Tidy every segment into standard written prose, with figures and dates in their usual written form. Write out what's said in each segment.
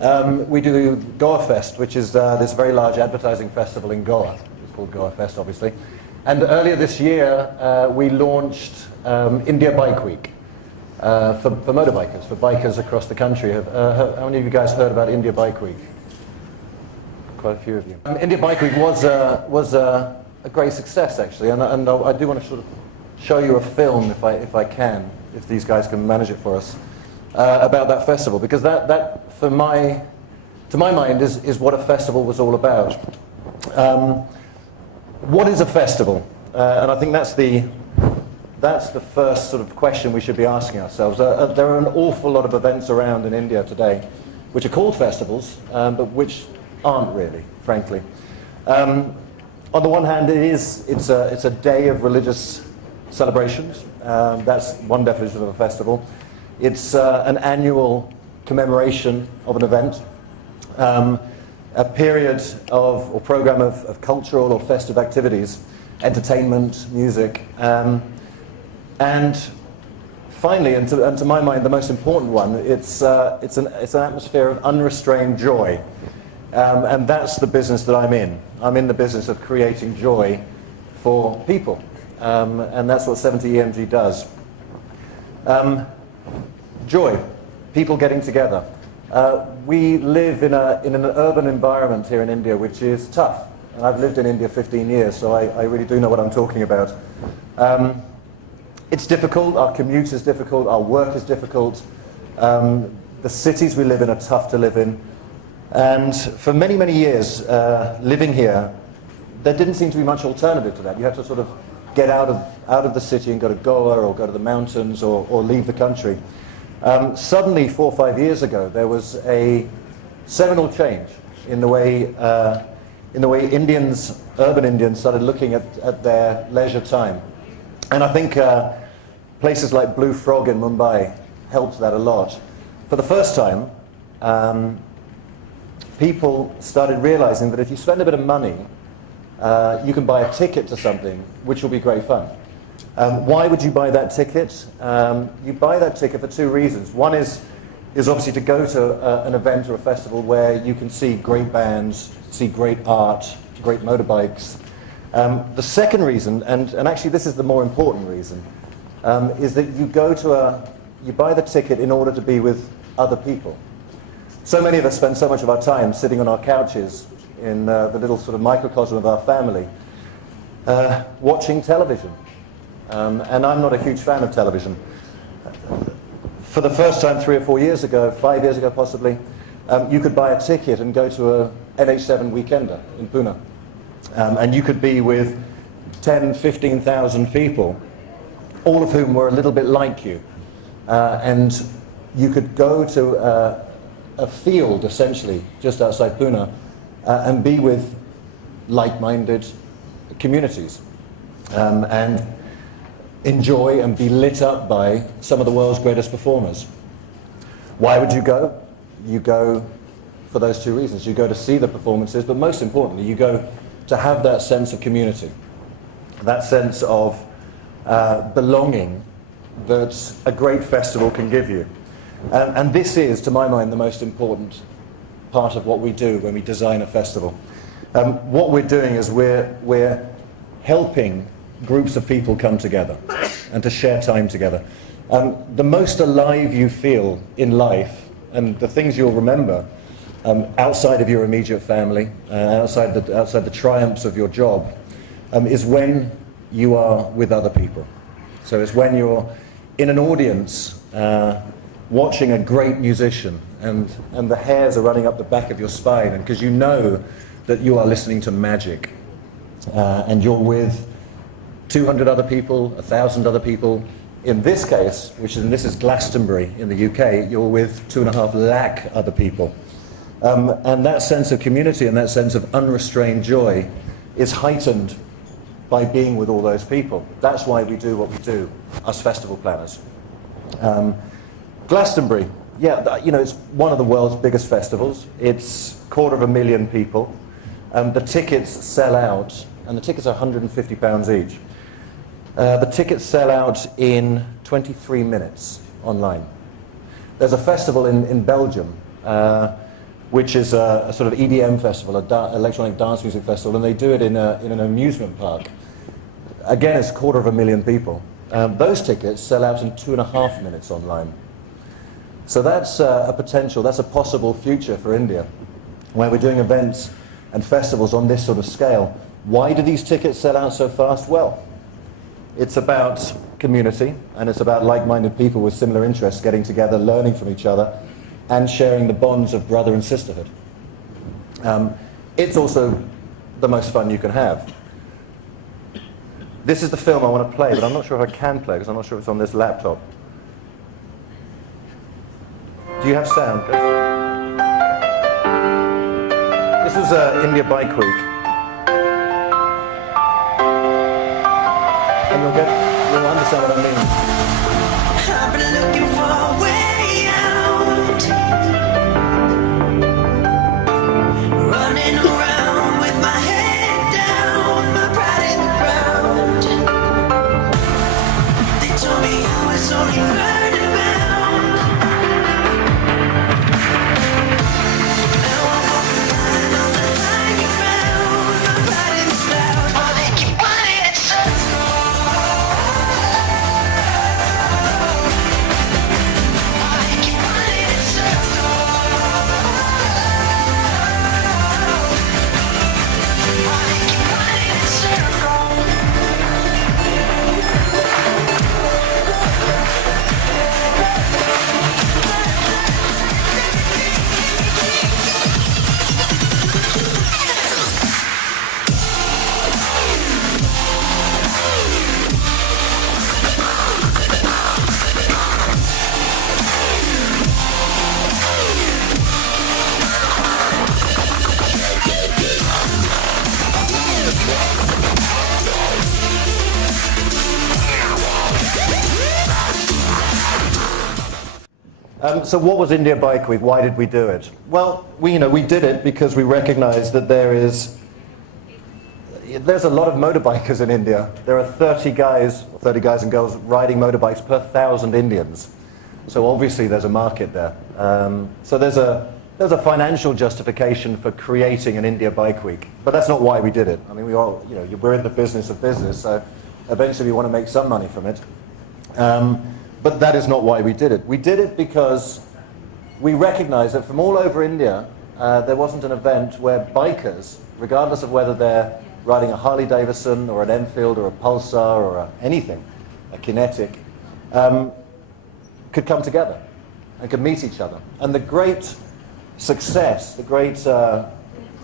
We do Goa Fest, which is this very large advertising festival in Goa. It's called Goa Fest, obviously. And earlier this year, we launched India Bike Week for motorbikers, for bikers across the country. How many of you guys heard about India Bike Week? Quite a few of you. India Bike Week was a great success, actually, and I do want to sort of show you a film, if I can, if these guys can manage it for us, about that festival, because that to my mind, is what a festival was all about. What is a festival? And I think that's the first sort of question we should be asking ourselves. There are an awful lot of events around in India today, which are called festivals, but which aren't really, frankly. On the one hand, it's a day of religious celebrations. That's one definition of a festival. It's an annual commemoration of an event, a period or program of cultural or festive activities, entertainment, music, and finally, and to my mind, the most important one, it's an atmosphere of unrestrained joy, and that's the business that I'm in. I'm in the business of creating joy for people, and that's what 70EMG does. Joy, people getting together. We live in an urban environment here in India, which is tough. And I've lived in India 15 years, so I really do know what I'm talking about. It's difficult, our commute is difficult, our work is difficult. The cities we live in are tough to live in. And for many, many years, living here, there didn't seem to be much alternative to that. You had to sort of get out of the city and go to Goa or go to the mountains or leave the country. Suddenly, 4 or 5 years ago, there was a seminal change in the way urban Indians started looking at their leisure time. And I think places like Blue Frog in Mumbai helped that a lot. For the first time, people started realizing that if you spend a bit of money, you can buy a ticket to something which will be great fun. Why would you buy that ticket? You buy that ticket for two reasons. One is obviously to go to an event or a festival where you can see great bands, see great art, great motorbikes. The second reason, and actually this is the more important reason, is that you buy the ticket in order to be with other people. So many of us spend so much of our time sitting on our couches in the little sort of microcosm of our family, watching television. And I'm not a huge fan of television. For the first time 3 or 4 years ago, 5 years ago possibly, you could buy a ticket and go to a NH7 weekender in Pune. And you could be with 10, 15,000 people, all of whom were a little bit like you. And you could go to a field, essentially, just outside Pune, and be with like-minded communities. And enjoy and be lit up by some of the world's greatest performers. Why would you go? You go for those two reasons. You go to see the performances, but most importantly, you go to have that sense of community, that sense of belonging that a great festival can give you. And this is, to my mind, the most important part of what we do when we design a festival. What we're doing is we're helping groups of people come together and to share time together. The most alive you feel in life, and the things you'll remember outside of your immediate family, outside the triumphs of your job, is when you are with other people. So it's when you're in an audience watching a great musician and the hairs are running up the back of your spine, and because you know that you are listening to magic, and you're with 200 other people, 1,000 other people. In this case, this is Glastonbury in the UK, you're with 2.5 lakh other people. And that sense of community and that sense of unrestrained joy is heightened by being with all those people. That's why we do what we do, us festival planners. Glastonbury, yeah, it's one of the world's biggest festivals. It's 250,000 people. The tickets sell out, and the tickets are £150 each. The tickets sell out in 23 minutes online. There's a festival in Belgium which is a sort of EDM festival, electronic dance music festival, and they do it in an amusement park. Again, it's 250,000 people. Those tickets sell out in 2.5 minutes online. So that's a potential, that's a possible future for India, where we're doing events and festivals on this sort of scale. Why do these tickets sell out so fast? Well, it's about community, and it's about like-minded people with similar interests getting together, learning from each other, and sharing the bonds of brother and sisterhood. It's also the most fun you can have. This is the film I want to play, but I'm not sure if I can play, because I'm not sure if it's on this laptop. Do you have sound, guys? This is India Bike Week. And you'll understand what I mean. I've been looking for a way out, running around with my head down, my pride in the ground. They told me I was only burden bound. Now I'm walking line on the high ground, my pride in the clouds. Oh, they keep running in circles. So what was India Bike Week? Why did we do it? Well, we did it because we recognized that there's a lot of motorbikers in India. There are 30 guys and girls riding motorbikes per 1,000 Indians. So obviously there's a market there. So there's a financial justification for creating an India Bike Week, but that's not why we did it. I mean, we're in the business of business, so eventually we want to make some money from it. But that is not why we did it. We did it because we recognized that from all over India, there wasn't an event where bikers, regardless of whether they're riding a Harley Davidson or an Enfield or a Pulsar or anything, a Kinetic, could come together and could meet each other. And the great success, the great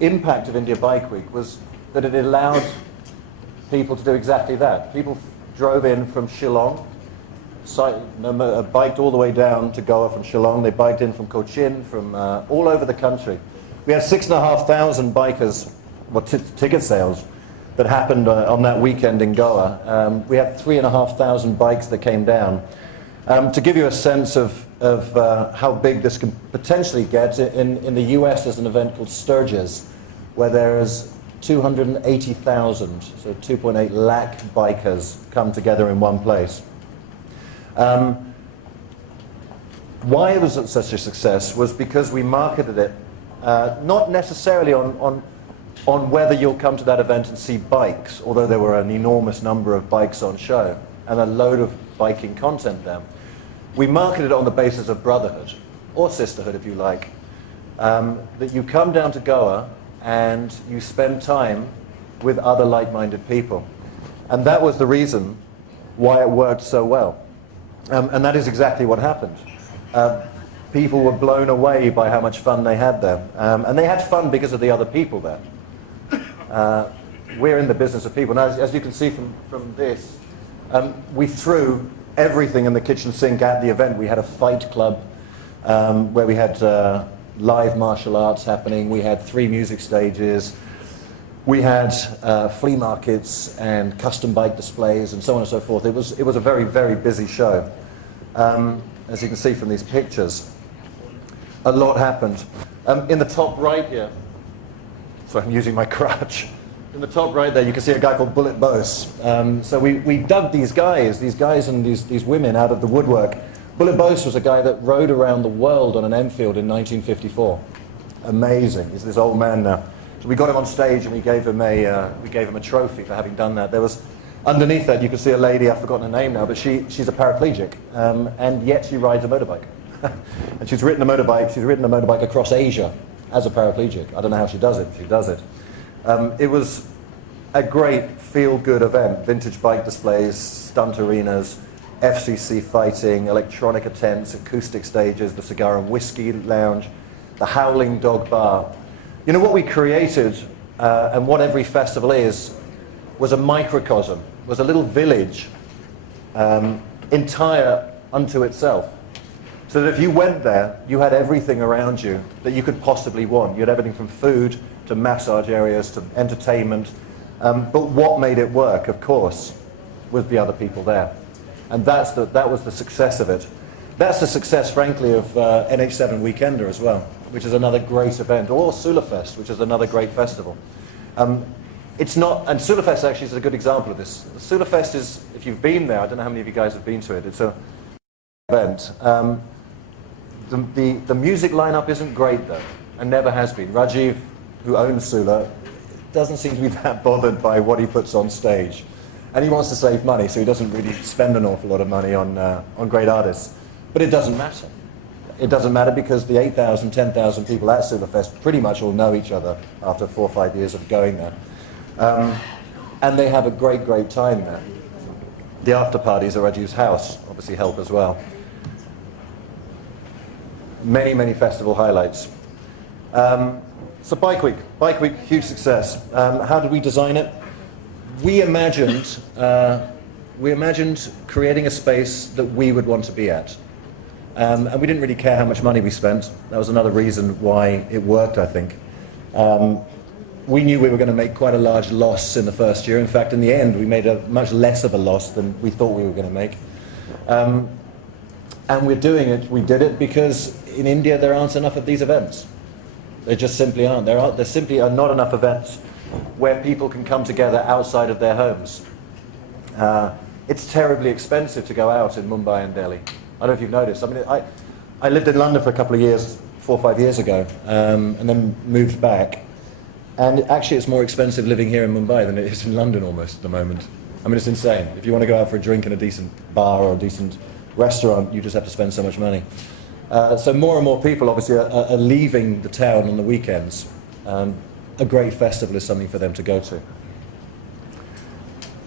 impact of India Bike Week was that it allowed people to do exactly that. People drove in from Shillong, biked all the way down to Goa from Shillong. They biked in from Cochin, from all over the country. We had 6,500 bikers, ticket sales that happened on that weekend in Goa. We had 3,500 bikes that came down. To give you a sense of how big this can potentially get, in the US there's an event called Sturgis, where there's 280,000, so 2.8 lakh bikers come together in one place. Why it was such a success was because we marketed it not necessarily on whether you'll come to that event and see bikes, although there were an enormous number of bikes on show and a load of biking content there. We marketed it on the basis of brotherhood, or sisterhood if you like, that you come down to Goa and you spend time with other like-minded people. And that was the reason why it worked so well. And that is exactly what happened. People were blown away by how much fun they had there. And they had fun because of the other people there. We're in the business of people. Now, as you can see from this, we threw everything in the kitchen sink at the event. We had a fight club where we had live martial arts happening. We had 3 music stages. We had flea markets and custom bike displays and so on and so forth. It was a very, very busy show. As you can see from these pictures, a lot happened. In the top right here, so I'm using my crutch. In the top right there, you can see a guy called Bullet Bose. So we dug these guys and these women out of the woodwork. Bullet Bose was a guy that rode around the world on an Enfield in 1954. amazing. He's this old man now. So we got him on stage and we gave him a trophy for having done that. There was underneath that you could see a lady, I've forgotten her name now, but she's a paraplegic, and yet she rides a motorbike. And she's ridden a motorbike across Asia as a paraplegic. I don't know how she does it. She does it. It was a great feel-good event. Vintage bike displays, stunt arenas, FCC fighting, electronica tents, acoustic stages, the cigar and whiskey lounge, the Howling Dog Bar. You know what we created, and what every festival is, was a microcosm, was a little village, entire unto itself. So that if you went there, you had everything around you that you could possibly want. You had everything from food to massage areas to entertainment. But what made it work, of course, was the other people there. And that was the success of it. That's the success, frankly, of NH7 Weekender as well, which is another great event, or Sulafest, which is another great festival. It's not, and Sulafest actually is a good example of this. Sulafest is, if you've been there, I don't know how many of you guys have been to it, it's an event. The music lineup isn't great though, and never has been. Rajiv, who owns Sula, doesn't seem to be that bothered by what he puts on stage. And he wants to save money, so he doesn't really spend an awful lot of money on great artists. But it doesn't matter. It doesn't matter because the 8,000, 10,000 people at Sulafest pretty much all know each other after 4 or 5 years of going there. And they have a great, great time there. The after parties at Rajiv's house obviously help as well. Many, many festival highlights. So Bike Week, huge success. How did we design it? We imagined creating a space that we would want to be at. And we didn't really care how much money we spent. That was another reason why it worked, I think. We knew we were going to make quite a large loss in the first year. In fact, in the end, we made a much less of a loss than we thought we were going to make. And we did it because in India there aren't enough of these events. There just simply aren't. There simply are not enough events where people can come together outside of their homes. It's terribly expensive to go out in Mumbai and Delhi. I don't know if you've noticed. I mean, I lived in London for a couple of years, 4 or 5 years ago, and then moved back. And actually it's more expensive living here in Mumbai than it is in London almost at the moment. I mean, it's insane. If you want to go out for a drink in a decent bar or a decent restaurant, you just have to spend so much money. So more and more people obviously are leaving the town on the weekends. A great festival is something for them to go to.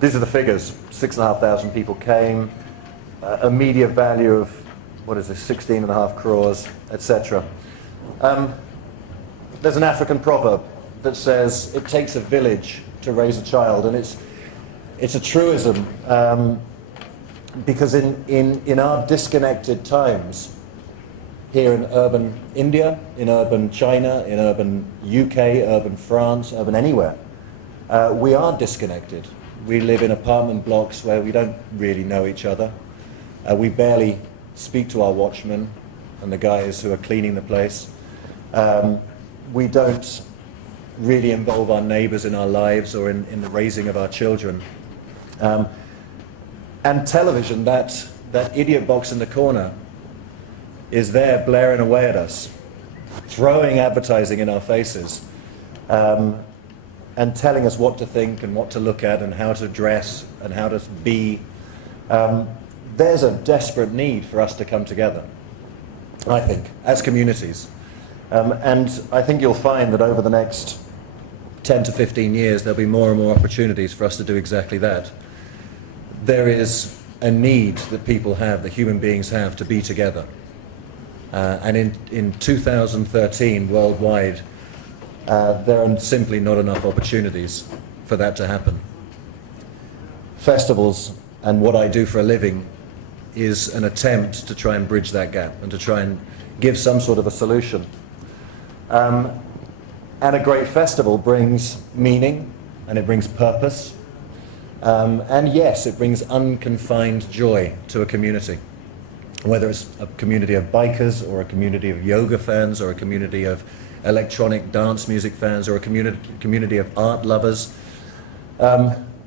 These are the figures. 6,500 people came. A media value of, what is this, 16.5 crores, etc. There's an African proverb that says it takes a village to raise a child, and it's a truism because in our disconnected times, here in urban India, in urban China, in urban UK, urban France, urban anywhere, we are disconnected. We live in apartment blocks where we don't really know each other. We barely speak to our watchmen and the guys who are cleaning the place. We don't really involve our neighbours in our lives or in the raising of our children. And television, that idiot box in the corner, is there blaring away at us, throwing advertising in our faces, and telling us what to think and what to look at and how to dress and how to be. There's a desperate need for us to come together, I think, as communities. And I think you'll find that over the next 10 to 15 years, there'll be more and more opportunities for us to do exactly that. There is a need that people have, that human beings have, to be together. And in 2013, worldwide, there are simply not enough opportunities for that to happen. Festivals and what I do for a living is an attempt to try and bridge that gap and to try and give some sort of a solution. And a great festival brings meaning and it brings purpose. And yes, it brings unconfined joy to a community. Whether it's a community of bikers or a community of yoga fans or a community of electronic dance music fans or a community of art lovers.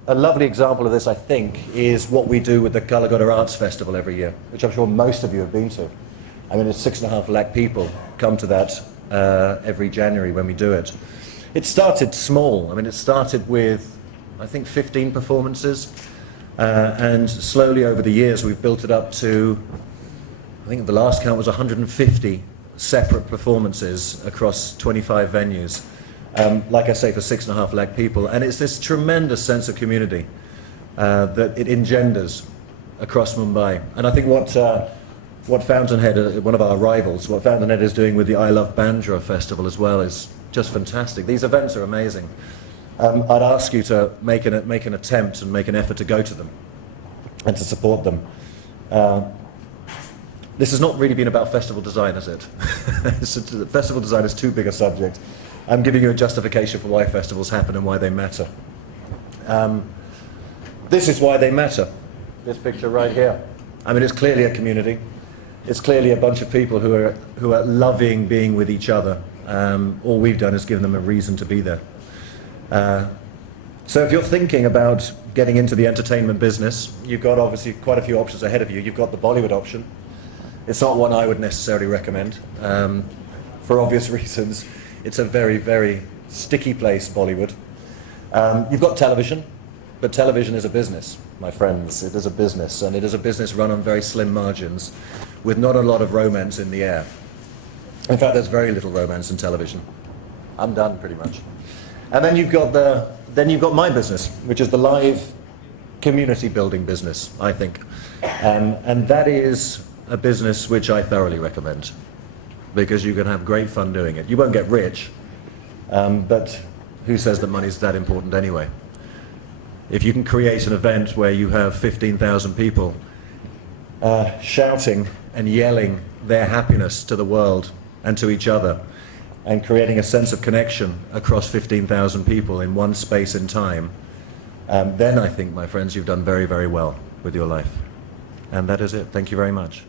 A lovely example of this, I think, is what we do with the Kalagoda Arts Festival every year, which I'm sure most of you have been to. I mean, it's 6.5 lakh people come to that every January when we do it. It started small. I mean, it started with, I think, 15 performances, and slowly over the years we've built it up to, I think the last count was 150 separate performances across 25 venues. Like I say, for 6.5 lakh people, and it's this tremendous sense of community that it engenders across Mumbai. And I think what Fountainhead, one of our rivals, what Fountainhead is doing with the I Love Bandra festival as well is just fantastic. These events are amazing. I'd ask you to make an attempt and make an effort to go to them and to support them. This has not really been about festival design, has it? Festival design is too big a subject. I'm giving you a justification for why festivals happen and why they matter. This is why they matter. This picture right here. I mean, it's clearly a community. It's clearly a bunch of people who are loving being with each other. All we've done is given them a reason to be there. So if you're thinking about getting into the entertainment business, you've got obviously quite a few options ahead of you. You've got the Bollywood option. It's not one I would necessarily recommend, for obvious reasons. It's a very, very sticky place, Bollywood. You've got television, but television is a business, my friends. It is a business, and it is a business run on very slim margins, with not a lot of romance in the air. In fact, there's very little romance in television. I'm done, pretty much. And then you've got my business, which is the live community building business, I think. And that is a business which I thoroughly recommend, because you can have great fun doing it. You won't get rich, but who says that money's that important anyway? If you can create an event where you have 15,000 people shouting and yelling their happiness to the world and to each other, and creating a sense of connection across 15,000 people in one space and time, then I think, my friends, you've done very, very well with your life. And that is it. Thank you very much.